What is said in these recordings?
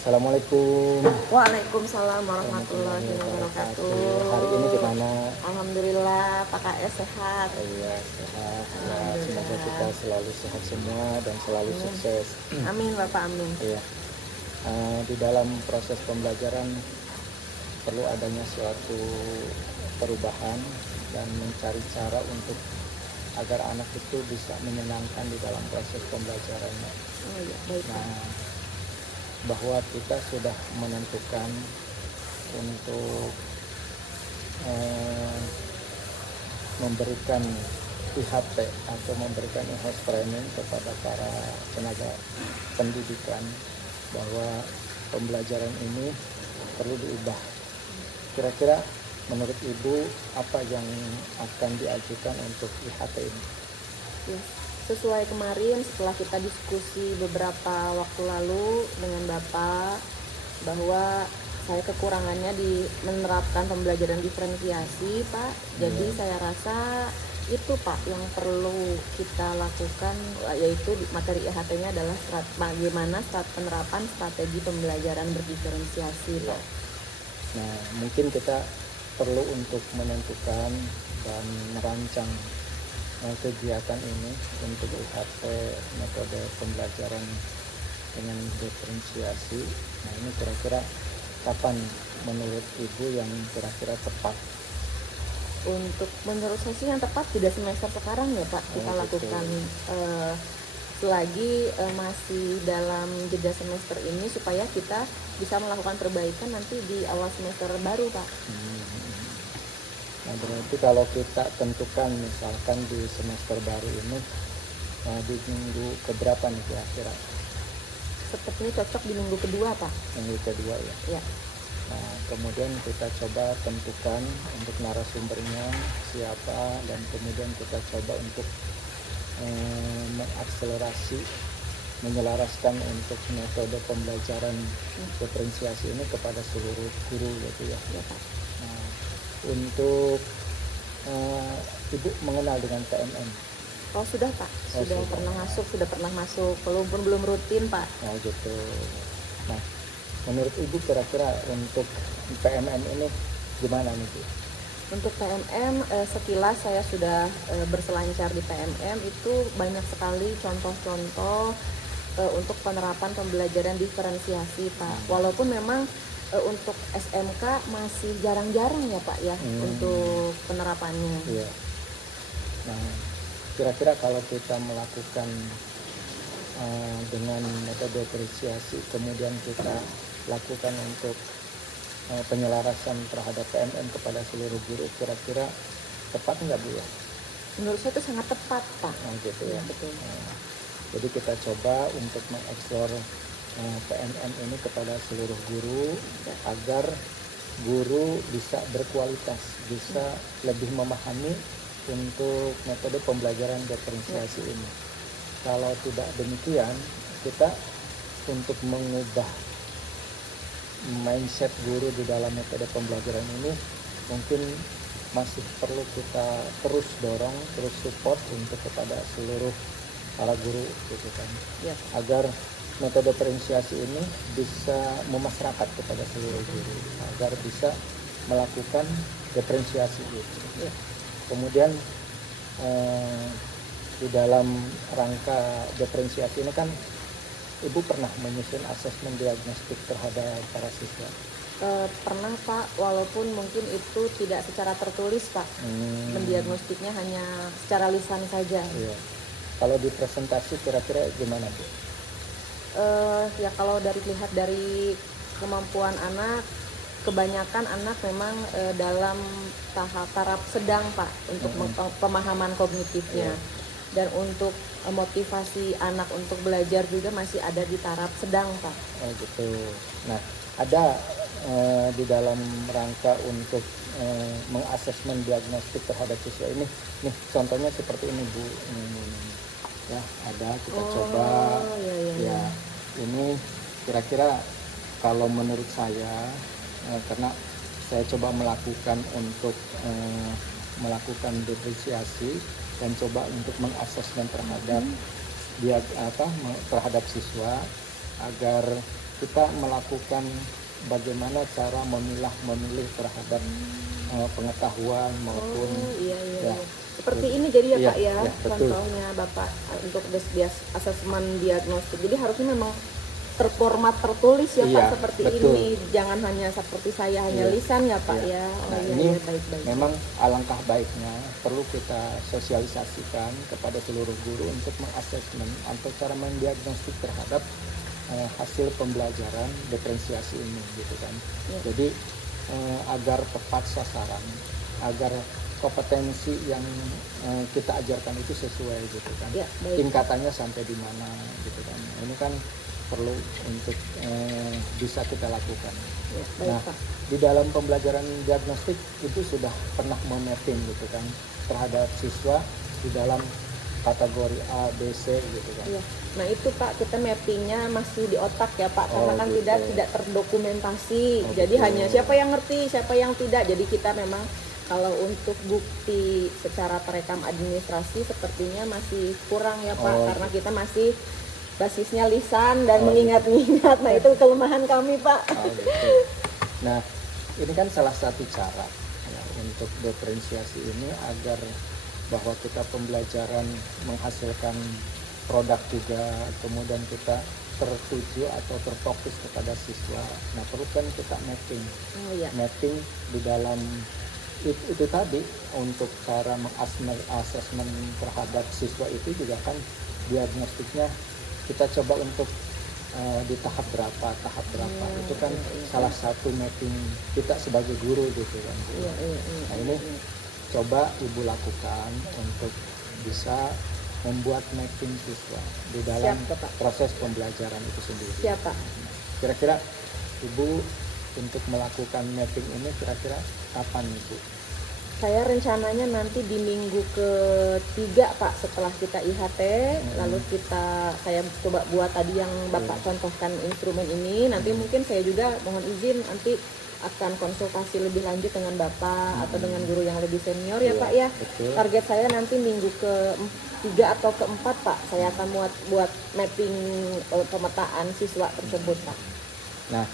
Assalamualaikum. Waalaikumsalam warahmatullahi wabarakatuh. Hari ini gimana? Alhamdulillah Pak KS sehat. Iya, sehat. Ya, Alhamdulillah. semoga kita selalu sehat semua dan selalu sukses. Amin Bapak, amin. Iya. Di dalam proses pembelajaran perlu adanya suatu perubahan dan mencari cara untuk agar anak itu bisa menyenangkan di dalam proses pembelajarannya. Oh iya, baik Pak. Nah, bahwa kita sudah menentukan untuk memberikan IHP atau memberikan in-house training kepada para tenaga pendidikan bahwa pembelajaran ini perlu diubah. Kira-kira menurut Ibu apa yang akan diajukan untuk IHP ini? Ya, sesuai kemarin setelah kita diskusi beberapa waktu lalu dengan Bapak bahwa saya kekurangannya di menerapkan pembelajaran diferensiasi Pak. Jadi saya rasa itu Pak yang perlu kita lakukan, yaitu materi IHT-nya adalah bagaimana penerapan strategi pembelajaran berdiferensiasi Pak. Nah, mungkin kita perlu untuk menentukan dan merancang kegiatan ini untuk IHP metode pembelajaran dengan diferensiasi. Nah, ini kira-kira kapan menurut Ibu yang kira-kira tepat? Untuk menurut saya sih yang tepat tidak semester sekarang ya Pak kita lakukan selagi masih dalam jeda semester ini supaya kita bisa melakukan perbaikan nanti di awal semester baru Pak. Nah, berarti kalau kita tentukan misalkan di semester baru ini di minggu keberapa nih kira-kira? Sepertinya cocok di minggu kedua Pak. Minggu kedua ya. Ya. Nah, kemudian kita coba tentukan untuk narasumbernya siapa dan kemudian kita coba untuk mengakselerasi, menyelaraskan untuk metode pembelajaran diferensiasi ini kepada seluruh guru gitu ya. Ya Pak. Nah, untuk Ibu mengenal dengan PMM? Oh sudah Pak, sudah pernah masuk, walaupun belum rutin Pak. Oh gitu. Nah, menurut Ibu kira-kira untuk PMM ini gimana nih Bu? Untuk PMM sekilas saya sudah berselancar di PMM, itu banyak sekali contoh-contoh untuk penerapan pembelajaran diferensiasi Pak. Walaupun memang untuk SMK masih jarang-jarang ya Pak ya untuk penerapannya. Iya. Nah, kira-kira kalau kita melakukan dengan metode diferensiasi kemudian kita lakukan untuk penyelarasan terhadap PMM kepada seluruh guru, kira-kira tepat nggak Bu ya? Menurut saya itu sangat tepat Pak. Nah, gitu ya. Betul. Jadi kita coba untuk mengeksplor PMM ini kepada seluruh guru agar guru bisa berkualitas, bisa lebih memahami untuk metode pembelajaran diferensiasi ini. Kalau tidak demikian, kita untuk mengubah mindset guru di dalam metode pembelajaran ini mungkin masih perlu kita terus dorong, terus support untuk kepada seluruh para guru gitu kan, agar metode diferensiasi ini bisa memasyarakat kepada seluruh guru agar bisa melakukan diferensiasi gitu. Kemudian di dalam rangka diferensiasi ini kan Ibu pernah menyusun asesmen diagnostik terhadap para siswa? Pernah Pak, walaupun mungkin itu tidak secara tertulis Pak. Mendiagnostiknya hanya secara lisan saja. Iya. Kalau di presentasi kira-kira gimana Bu? Ya kalau lihat dari kemampuan anak, kebanyakan anak memang dalam taraf sedang Pak untuk pemahaman kognitifnya. Dan untuk motivasi anak untuk belajar juga masih ada di taraf sedang Pak. Oh gitu. Nah, ada di dalam rangka untuk mengasesmen diagnostik terhadap siswa ini, nih contohnya seperti ini Bu. Ya, ada kita coba. Ya, ini kira-kira kalau menurut saya karena saya coba melakukan untuk melakukan diferensiasi dan coba untuk mengasesmen terhadap dia terhadap siswa, agar kita melakukan bagaimana cara memilih terhadap pengetahuan maupun Iya, ya. Seperti ini jadi ya Iya, Pak ya, iya, betul. contohnya Bapak untuk asesmen diagnostik. Jadi harusnya memang terformat tertulis ya Iya, Pak seperti betul. ini. Jangan hanya seperti saya hanya Iya, lisan ya Pak iya. ya. Oh Nah, iya, ini iya, baik. memang alangkah baiknya perlu kita sosialisasikan kepada seluruh guru untuk mengasesmen atau cara mendiagnostik terhadap hasil pembelajaran diferensiasi ini gitu kan. Iya. Jadi agar tepat sasaran, agar kompetensi yang kita ajarkan itu sesuai gitu kan. Ya, baik. Tingkatannya sampai di mana gitu kan. Nah, ini kan perlu untuk bisa kita lakukan. Ya, baik Nah, Pak. di dalam pembelajaran diagnostik itu sudah pernah memapping gitu kan terhadap siswa di dalam kategori A, B, C gitu kan. Iya. Nah itu Pak, kita mappingnya masih di otak ya Pak, karena Oh, kan gitu. tidak terdokumentasi. Oh, Jadi betul. hanya siapa yang ngerti, siapa yang tidak. Jadi kita memang kalau untuk bukti secara terekam administrasi sepertinya masih kurang ya Pak, Oh, karena kita masih basisnya lisan dan Oh, mengingat-ingat. Nah itu kelemahan kami Pak. Oh, gitu. Nah, ini kan salah satu cara ya, untuk diferensiasi ini agar bahwa kita pembelajaran menghasilkan produk juga, kemudian kita tertuju atau terfokus kepada siswa. Nah, perlu kan kita mapping. Oh iya. Mapping di dalam itu tadi untuk cara mengasesmen terhadap siswa itu juga kan diagnostiknya kita coba untuk di tahap berapa itu kan salah satu mapping kita sebagai guru gitu kan. Iya. Nah, ini coba ibu lakukan untuk bisa membuat mapping siswa di dalam Siap, Pak. proses pembelajaran itu sendiri. Siapa? Kira-kira ibu untuk melakukan mapping ini kira-kira kapan ibu? Saya rencananya nanti di minggu ketiga Pak, setelah kita IHT, lalu saya coba buat tadi yang Bapak contohkan instrumen ini. Nanti mungkin saya juga mohon izin nanti akan konsultasi lebih lanjut dengan Bapak atau dengan guru yang lebih senior ya Iya, Pak ya. betul. Target saya nanti minggu ketiga atau keempat Pak, saya akan buat mapping pemetaan siswa tersebut Pak. Nah,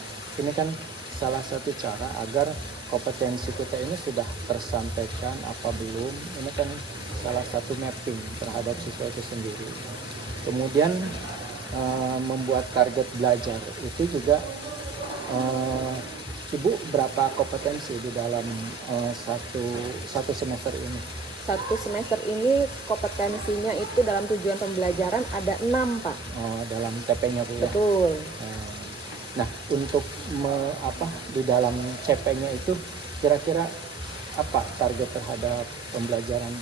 ini kan salah satu cara agar kompetensi kita ini sudah tersampaikan apa belum. Ini kan salah satu mapping terhadap siswa itu sendiri. Kemudian membuat target belajar itu juga ibu berapa kompetensi di dalam satu semester ini? Satu semester ini kompetensinya itu dalam tujuan pembelajaran ada 6 Pak. Dalam TP-nya Bu ya? Betul. Nah, untuk di dalam CP-nya itu kira-kira apa target terhadap pembelajaran?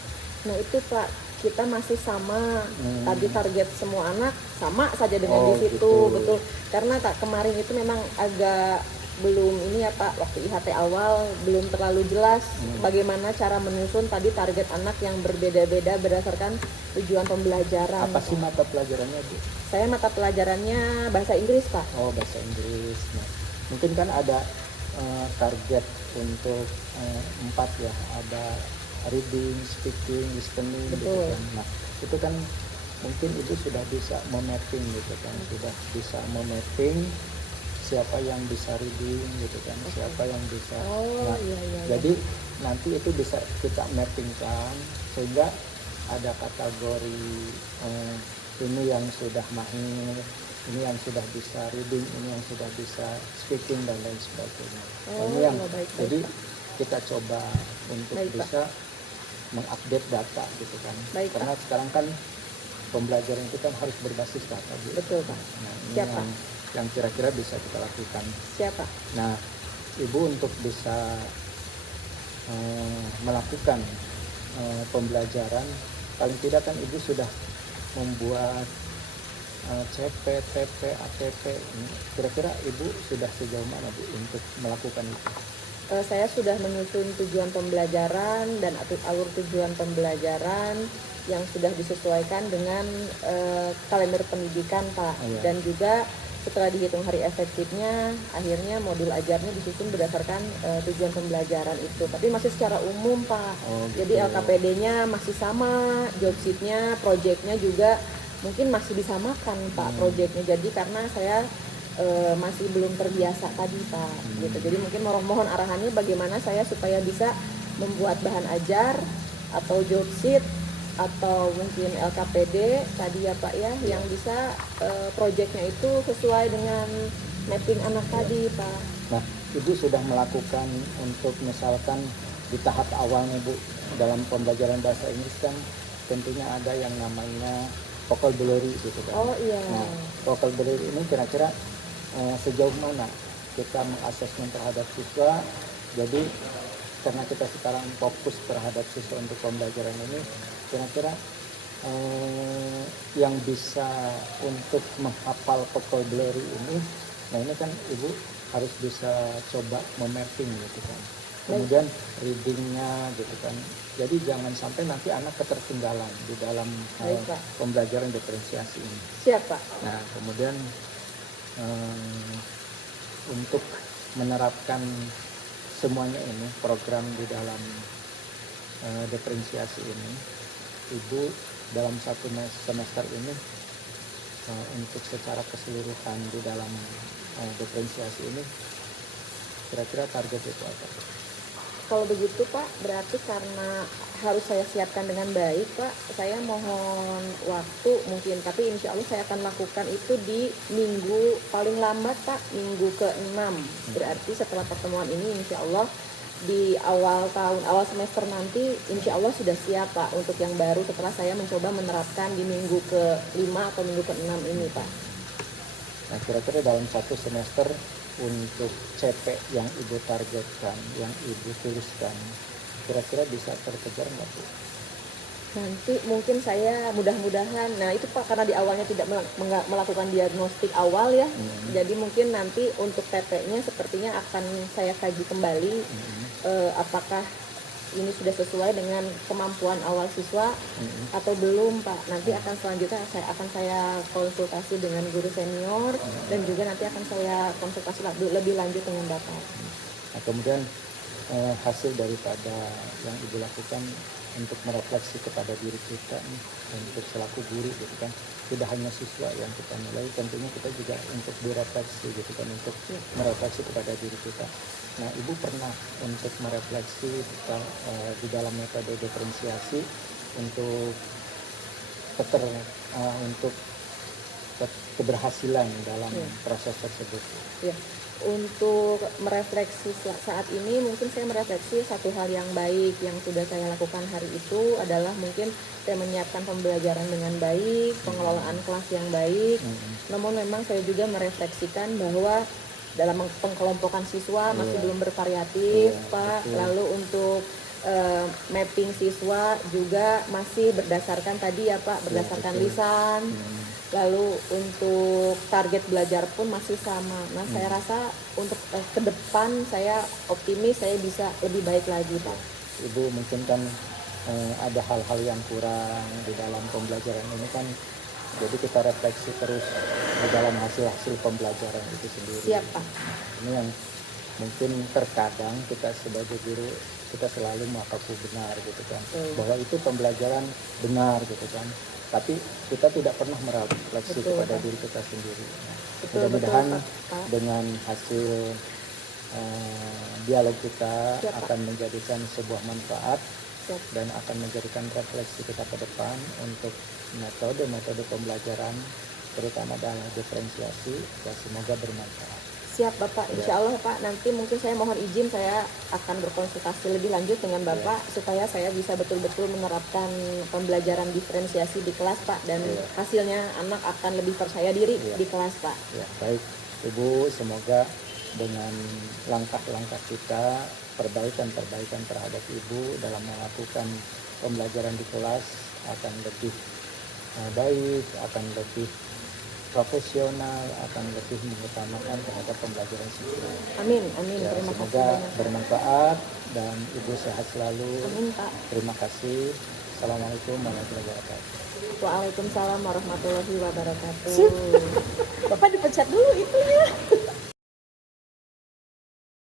Nah itu Pak, kita masih sama. Tadi target semua anak sama saja dengan di situ, gitu. betul. Karena kemarin itu memang agak belum ini ya Pak, waktu IHT awal belum terlalu jelas bagaimana cara menyusun tadi target anak yang berbeda-beda berdasarkan tujuan pembelajaran. Apa sih mata pelajarannya Bu? Saya mata pelajarannya bahasa Inggris Pak. Oh, bahasa Inggris. Nah, mungkin kan ada target untuk 4 ya, ada reading, speaking, listening gitu Betul. kan. Nah, itu kan mungkin itu sudah bisa memapping gitu kan, sudah bisa memapping siapa yang bisa reading gitu kan, siapa yang bisa. Nah, Iya. jadi nanti itu bisa kita mappingkan sehingga ada kategori ini yang sudah mahir, ini yang sudah bisa reading, ini yang sudah bisa speaking dan lain sebagainya. Ini yang baik, jadi Pak. kita coba untuk Baik, Pak. bisa mengupdate data gitu kan. Baik, Karena sekarang kan pembelajaran itu kan harus berbasis data. Bu. Betul Pak. Nah, ini Siap, Pak. yang kira-kira bisa kita lakukan. Siapa? Nah, ibu untuk bisa melakukan pembelajaran, paling tidak kan ibu sudah membuat CP, TP, ATP. Kira-kira ibu sudah sejauh mana Bu untuk melakukan itu? Saya sudah menyusun tujuan pembelajaran dan alur tujuan pembelajaran yang sudah disesuaikan dengan kalender pendidikan Pak. Iya. Dan juga setelah dihitung hari efektifnya, akhirnya modul ajarnya disusun berdasarkan tujuan pembelajaran itu. Tapi masih secara umum Pak. Oh, gitu. Jadi LKPD-nya masih sama, job sheet-nya, project-nya juga mungkin masih bisa makan Pak proyeknya. Jadi karena saya masih belum terbiasa tadi Pak gitu. Jadi mungkin mohon arahannya bagaimana saya supaya bisa membuat bahan ajar atau job sheet atau mungkin LKPD tadi ya Pak ya, yang bisa proyeknya itu sesuai dengan mapping anak tadi Pak. Nah, Ibu sudah melakukan untuk misalkan di tahap awalnya Bu dalam pembelajaran bahasa Inggris kan tentunya ada yang namanya vocabulary gitu kan. Oh iya. Nah, vocabulary ini kira-kira sejauh mana kita mengasesmen terhadap siswa. Jadi karena kita sekarang fokus terhadap siswa untuk pembelajaran ini, kira-kira yang bisa untuk menghafal vocabulary ini, nah ini kan Ibu harus bisa coba memapping gitu kan. Kemudian readingnya gitu kan. Jadi jangan sampai nanti anak ketertinggalan di dalam pembelajaran diferensiasi ini. Siap Pak. Nah kemudian untuk menerapkan semuanya ini program di dalam diferensiasi ini, Ibu dalam satu semester ini untuk secara keseluruhan di dalam diferensiasi ini kira-kira target itu apa? Kalau begitu Pak, berarti karena harus saya siapkan dengan baik Pak, saya mohon waktu mungkin, tapi insya Allah saya akan lakukan itu di minggu paling lambat Pak, minggu ke-6. Berarti setelah pertemuan ini insya Allah di awal semester nanti insya Allah sudah siap Pak untuk yang baru setelah saya mencoba menerapkan di minggu ke-5 atau minggu ke-6 ini Pak. Nah kira-kira dalam satu semester untuk CP yang Ibu targetkan, yang Ibu tuliskan, kira-kira bisa terkejar nggak Bu? Nanti mungkin saya mudah-mudahan, nah itu Pak karena di awalnya tidak melakukan diagnostik awal ya, jadi mungkin nanti untuk TP-nya sepertinya akan saya kaji kembali apakah ini sudah sesuai dengan kemampuan awal siswa atau belum Pak. Nanti akan selanjutnya saya konsultasi dengan guru senior dan juga nanti akan saya konsultasi lebih lanjut dengan Bapak. Nah, kemudian hasil daripada yang Ibu lakukan untuk merefleksi kepada diri kita nih, untuk selaku guru gitu kan, tidak hanya siswa yang kita nilai, tentunya kita juga untuk direfleksi gitu kan, untuk merefleksi kepada diri kita. Nah, Ibu pernah untuk merefleksi di dalam metode diferensiasi untuk keberhasilan dalam proses tersebut. Ya. Untuk merefleksi saat ini mungkin saya merefleksi satu hal yang baik yang sudah saya lakukan hari itu adalah mungkin saya menyiapkan pembelajaran dengan baik, pengelolaan kelas yang baik. Namun memang saya juga merefleksikan bahwa dalam pengkelompokan siswa masih belum bervariatif Pak. Lalu untuk mapping siswa juga masih berdasarkan tadi ya Pak, berdasarkan lisan. Lalu untuk target belajar pun masih sama. Nah saya rasa untuk ke depan saya optimis saya bisa lebih baik lagi Pak. Ibu mungkin kan ada hal-hal yang kurang di dalam pembelajaran ini kan, jadi kita refleksi terus di dalam hasil-hasil pembelajaran itu sendiri. Siap Pak. Ini yang mungkin terkadang kita sebagai guru kita selalu mengaku benar gitu kan, bahwa itu pembelajaran benar gitu kan, tapi kita tidak pernah merefleksi kepada diri kita sendiri. Nah, mudah-mudahan dengan hasil dialog kita akan menjadikan sebuah manfaat dan akan menjadikan refleksi kita ke depan untuk metode-metode pembelajaran terutama dalam diferensiasi, ya semoga bermanfaat. Siap Bapak, insya Allah Pak, nanti mungkin saya mohon izin saya akan berkonsultasi lebih lanjut dengan Bapak supaya saya bisa betul-betul menerapkan pembelajaran diferensiasi di kelas Pak, dan hasilnya anak akan lebih percaya diri di kelas Pak. Ya, baik Ibu, semoga dengan langkah-langkah kita, perbaikan-perbaikan terhadap Ibu dalam melakukan pembelajaran di kelas akan lebih baik, akan lebih profesional, akan lebih mengutamakan terhadap pembelajaran siswa. Amin, amin. Ya, Terima kasih semoga banyak. bermanfaat dan Ibu sehat selalu. Amin Pak. Terima kasih. Assalamualaikum warahmatullahi wabarakatuh. Waalaikumsalam warahmatullahi wabarakatuh. Bapak dipecat dulu itunya.